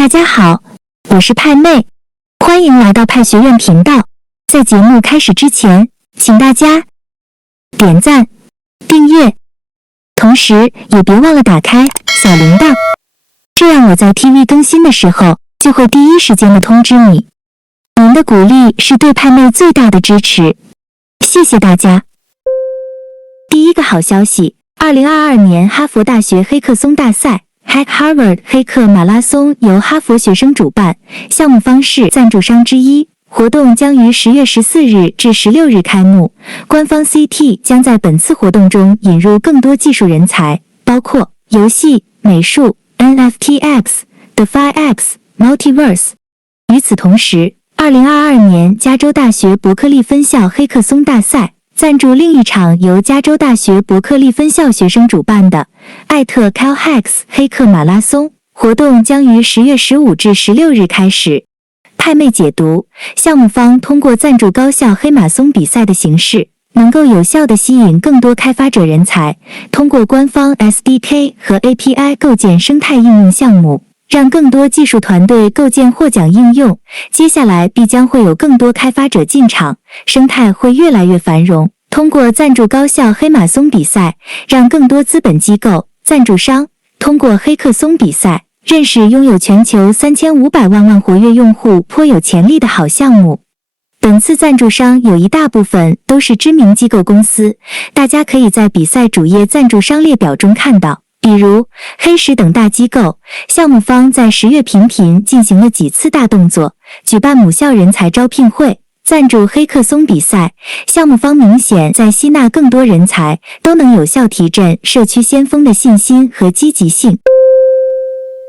大家好，我是派妹，欢迎来到派学院频道。在节目开始之前，请大家点赞、订阅，同时也别忘了打开小铃铛，这样我在 TV 更新的时候就会第一时间的通知你。您的鼓励是对派妹最大的支持，谢谢大家。第一个好消息，2022年哈佛大学黑客松大赛Hack Harvard 黑客马拉松由哈佛学生主办，项目方是赞助商之一。活动将于10月14日至16日开幕。官方 CT 将在本次活动中引入更多技术人才，包括游戏、美术、NFTX、DeFi X、Multiverse。与此同时，2022年加州大学伯克利分校黑客松大赛赞助另一场由加州大学伯克利分校学生主办的艾特 CalHacks 黑客马拉松，活动将于10月15至16日开始。派妹解读，项目方通过赞助高校黑马松比赛的形式，能够有效地吸引更多开发者人才，通过官方 SDK 和 API 构建生态应用项目，让更多技术团队构建获奖应用。接下来必将会有更多开发者进场，生态会越来越繁荣。通过赞助高校黑马松比赛，让更多资本机构、赞助商通过黑客松比赛认识拥有全球3500万活跃用户颇有潜力的好项目。本次赞助商有一大部分都是知名机构公司，大家可以在比赛主页赞助商列表中看到，比如黑石等大机构。项目方在10月频频进行了几次大动作，举办母校人才招聘会，赞助黑客松比赛。项目方明显在吸纳更多人才，都能有效提振社区先锋的信心和积极性。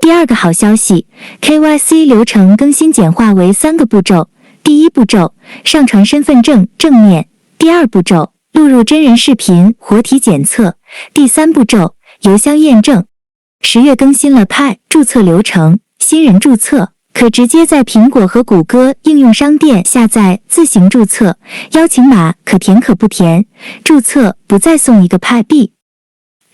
第二个好消息 ，KYC 流程更新简化为3个步骤。第一步骤，上传身份证正面；第二步骤，录入真人视频活体检测；第三步骤，邮箱验证。10月更新了派注册流程，新人注册可直接在苹果和谷歌应用商店下载自行注册，邀请码可填可不填，注册不再送一个派币。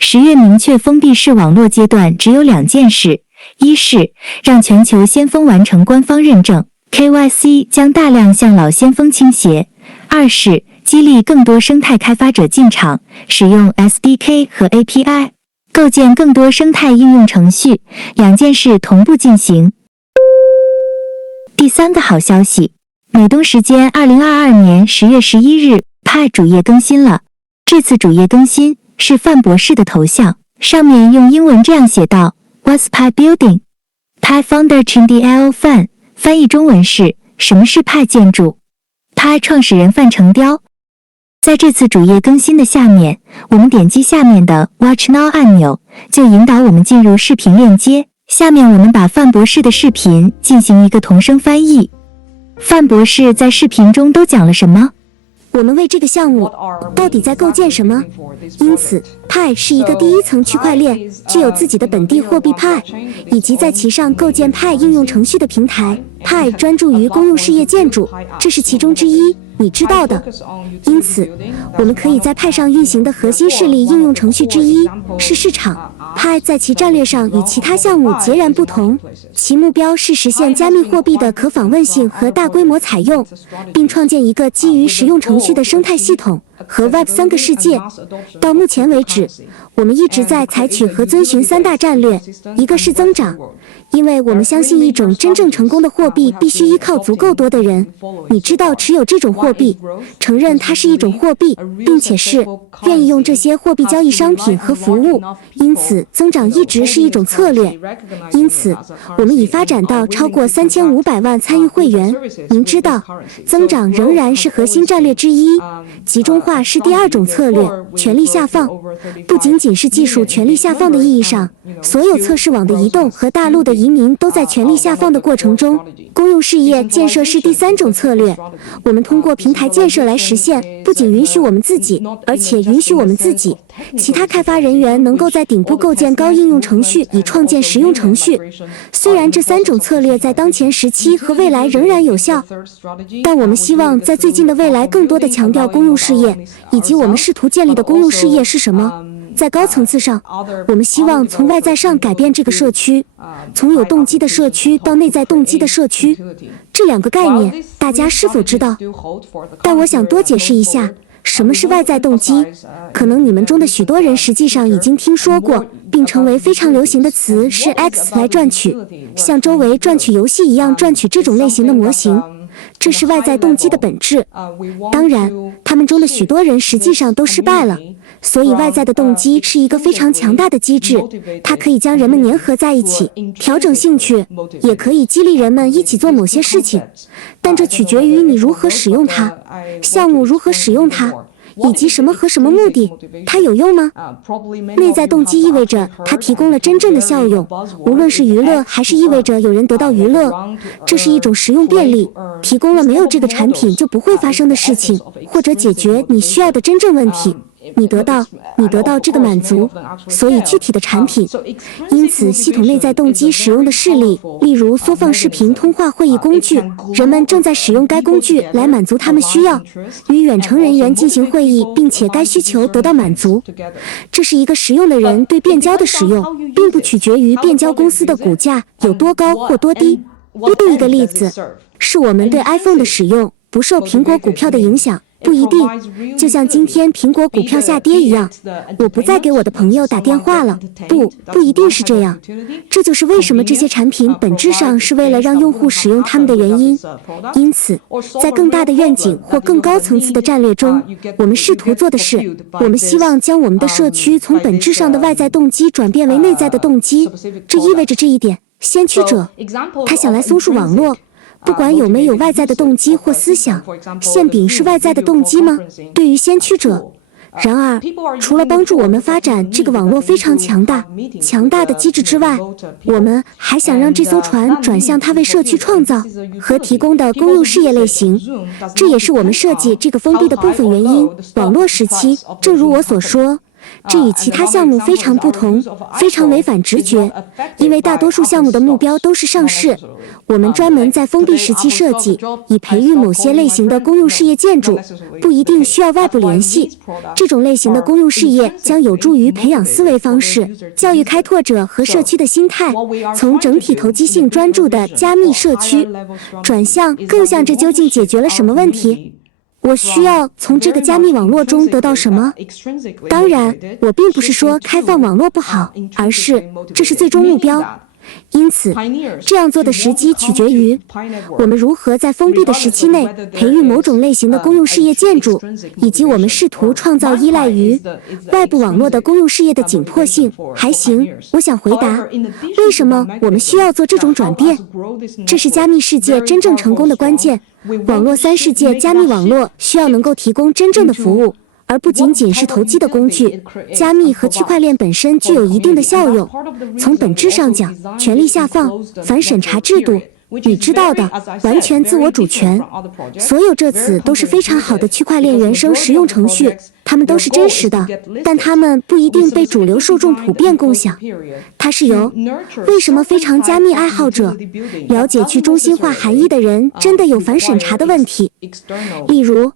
10月明确封闭式网络阶段只有2件事，一是让全球先锋完成官方认证 ，KYC 将大量向老先锋倾斜；二是激励更多生态开发者进场，使用 SDK 和 API， 构建更多生态应用程序，2件事同步进行。第三个好消息，美东时间2022年10月11日，派主页更新了。这次主页更新是范博士的头像，上面用英文这样写道 ：What's Pi Building? Pi Founder Chindi L. Fan， 翻译中文是什么是派建筑？派创始人范成雕。在这次主页更新的下面，我们点击下面的 Watch Now 按钮，就引导我们进入视频链接。下面我们把范博士的视频进行一个同声翻译。范博士在视频中都讲了什么？我们为这个项目到底在构建什么？因此，派是一个第一层区块链，具有自己的本地货币派，以及在其上构建派应用程序的平台。派专注于公用事业建筑，这是其中之一，你知道的。因此，我们可以在派上运行的核心势力应用程序之一是市场。派在其战略上与其他项目截然不同，其目标是实现加密货币的可访问性和大规模采用，并创建一个基于实用程序的生态系统和 Web 3个世界。到目前为止，我们一直在采取和遵循3大战略，一个是增长，因为我们相信一种真正成功的货币必须依靠足够多的人，你知道持有这种货币，承认它是一种货币，并且是愿意用这些货币交易商品和服务，因此增长一直是一种策略。因此，我们已发展到超过3500万参与会员。您知道，增长仍然是核心战略之一，集中化是第2种策略，权力下放。不仅仅是技术权力下放的意义上，所有测试网的移动和大陆的移民都在权力下放的过程中。公用事业建设是第3种策略，我们通过平台建设来实现，不仅允许我们自己，而且允许我们自己其他开发人员能够在顶部构建高应用程序，以创建实用程序。虽然这3种策略在当前时期和未来仍然有效，但我们希望在最近的未来更多地强调公用事业，以及我们试图建立的公用事业是什么。在高层次上，我们希望从外在上改变这个社区，从有动机的社区到内在动机的社区。这两个概念，大家是否知道？但我想多解释一下，什么是外在动机？可能你们中的许多人实际上已经听说过，并成为非常流行的词是 X 来赚取，像周围赚取游戏一样赚取这种类型的模型。这是外在动机的本质。当然，他们中的许多人实际上都失败了。所以外在的动机是一个非常强大的机制，它可以将人们粘合在一起，调整兴趣，也可以激励人们一起做某些事情。但这取决于你如何使用它，项目如何使用它，以及什么和什么目的，它有用吗？内在动机意味着它提供了真正的效用，无论是娱乐还是意味着有人得到娱乐，这是一种实用便利，提供了没有这个产品就不会发生的事情，或者解决你需要的真正问题。你得到这个满足，所以具体的产品。因此，系统内在动机使用的事例，例如缩放视频通话会议工具，人们正在使用该工具来满足他们需要，与远程人员进行会议，并且该需求得到满足。这是一个实用的人对变焦的使用，并不取决于变焦公司的股价有多高或多低。另一个例子是我们对 iPhone 的使用不受苹果股票的影响。不一定，就像今天苹果股票下跌一样，我不再给我的朋友打电话了。不一定是这样。这就是为什么这些产品本质上是为了让用户使用它们的原因。因此，在更大的愿景或更高层次的战略中，我们试图做的是，我们希望将我们的社区从本质上的外在动机转变为内在的动机。这意味着这一点，先驱者，他想来松树网络。不管有没有外在的动机或思想，馅饼是外在的动机吗？对于先驱者。然而，除了帮助我们发展这个网络非常强大的机制之外，我们还想让这艘船转向它为社区创造和提供的公用事业类型。这也是我们设计这个封闭的部分原因。网络时期，正如我所说，这与其他项目非常不同，非常违反直觉，因为大多数项目的目标都是上市。我们专门在封闭时期设计，以培育某些类型的公用事业建筑，不一定需要外部联系。这种类型的公用事业将有助于培养思维方式，教育开拓者和社区的心态，从整体投机性专注的加密社区，转向更像这究竟解决了什么问题？我需要从这个加密网络中得到什么？当然，我并不是说开放网络不好，而是这是最终目标。因此，这样做的时机取决于我们如何在封闭的时期内培育某种类型的公用事业建筑，以及我们试图创造依赖于外部网络的公用事业的紧迫性。还行，我想回答，为什么我们需要做这种转变？这是加密世界真正成功的关键。网络3世界加密网络需要能够提供真正的服务，而不仅仅是投机的工具。加密和区块链本身具有一定的效用。从本质上讲，权力下放、反审查制度，你知道的，完全自我主权，所有这词都是非常好的区块链原生实用程序，它们都是真实的，但它们不一定被主流受众普遍共享。它是由为什么非常加密爱好者了解去中心化含义的人真的有反审查的问题，例如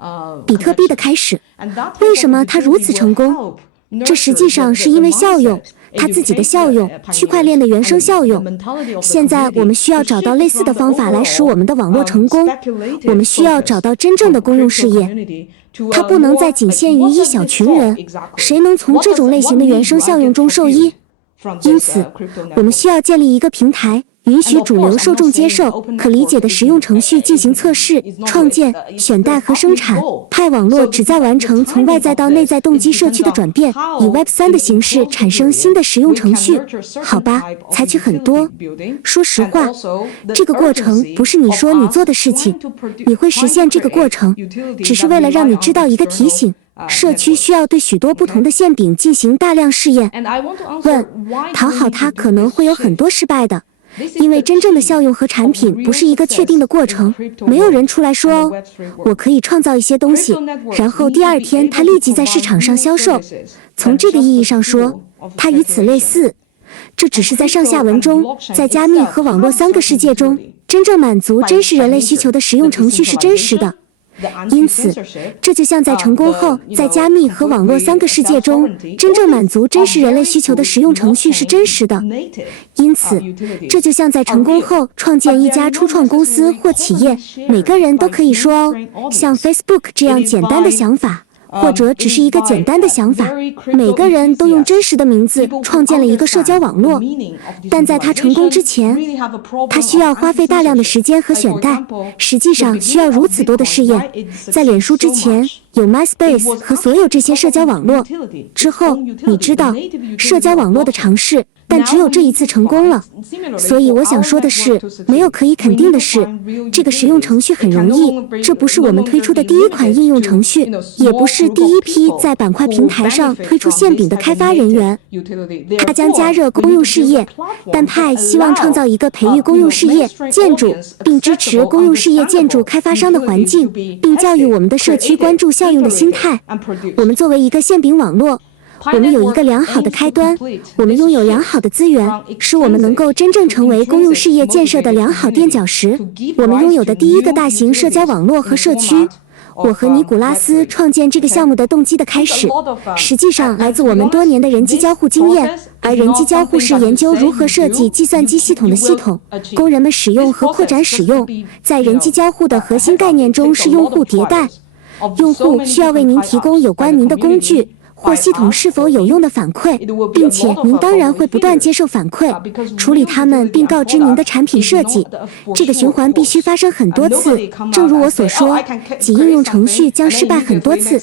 比特币的开始，为什么它如此成功？这实际上是因为效用，它自己的效用，区块链的原生效用。现在我们需要找到类似的方法来使我们的网络成功。我们需要找到真正的公用事业，它不能再仅限于一小群人。谁能从这种类型的原生效用中受益？因此，我们需要建立一个平台，允许主流受众接受可理解的实用程序进行测试、创建、选代和生产。派网络旨在完成从外在到内在动机社区的转变，以 Web3 的形式产生新的实用程序。好吧，采取很多。说实话，这个过程不是你说你做的事情，你会实现这个过程，只是为了让你知道一个提醒。社区需要对许多不同的馅饼进行大量试验。问，讨好它可能会有很多失败的。因为真正的效用和产品不是一个确定的过程，没有人出来说哦，我可以创造一些东西，然后第二天它立即在市场上销售。从这个意义上说，它与此类似。这只是在上下文中，在加密和网络3个世界中，真正满足真实人类需求的实用程序是真实的。因此，这就像在成功后，在加密和网络3个世界中，真正满足真实人类需求的实用程序是真实的。因此，这就像在成功后创建一家初创公司或企业，每个人都可以说哦，像 Facebook 这样简单的想法。或者只是一个简单的想法，每个人都用真实的名字创建了一个社交网络，但在他成功之前，他需要花费大量的时间和选代，实际上需要如此多的试验。在脸书之前，有 MySpace 和所有这些社交网络，之后你知道，社交网络的尝试，但只有这一次成功了。所以我想说的是，没有可以肯定的是，这个实用程序很容易，这不是我们推出的第一款应用程序，也不是第一批在板块平台上推出馅饼的开发人员。它将加热公用事业，但派希望创造一个培育公用事业建筑，并支持公用事业建筑开发商的环境，并教育我们的社区关注效用的心态。我们作为一个馅饼网络，我们有一个良好的开端，我们拥有良好的资源，使我们能够真正成为公用事业建设的良好垫脚石。我们拥有的第一个大型社交网络和社区。我和尼古拉斯创建这个项目的动机的开始，实际上来自我们多年的人机交互经验，而人机交互是研究如何设计计算机系统的系统，供人们使用和扩展使用。在人机交互的核心概念中是用户迭代，用户需要为您提供有关您的工具或系统是否有用的反馈，并且您当然会不断接受反馈，处理它们并告知您的产品设计。这个循环必须发生很多次，正如我所说，即应用程序将失败很多次。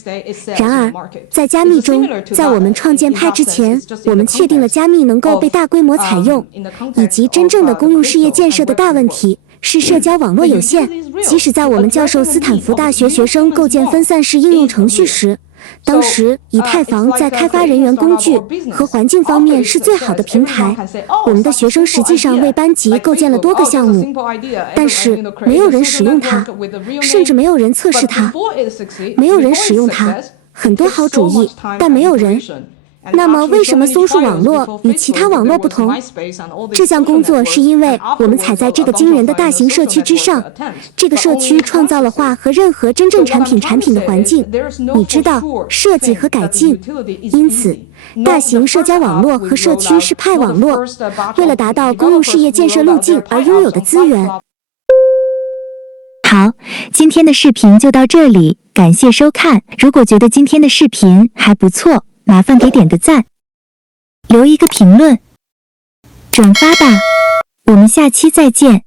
然而，在加密中，在我们创建派之前，我们确定了加密能够被大规模采用，以及真正的公用事业建设的大问题是社交网络有限。即使在我们教授斯坦福大学学生构建分散式应用程序时，当时以太坊在开发人员工具和环境方面是最好的平台。我们的学生实际上为班级构建了多个项目，但是没有人使用它，甚至没有人测试它，没有人使用它。很多好主意，但没有人。那么为什么松树网络与其他网络不同？这项工作是因为我们踩在这个惊人的大型社区之上，这个社区创造了化和任何真正产品的环境，你知道，设计和改进。因此，大型社交网络和社区是派网络为了达到公用事业建设路径而拥有的资源。好，今天的视频就到这里，感谢收看。如果觉得今天的视频还不错，麻烦给点个赞，留一个评论，转发吧，我们下期再见。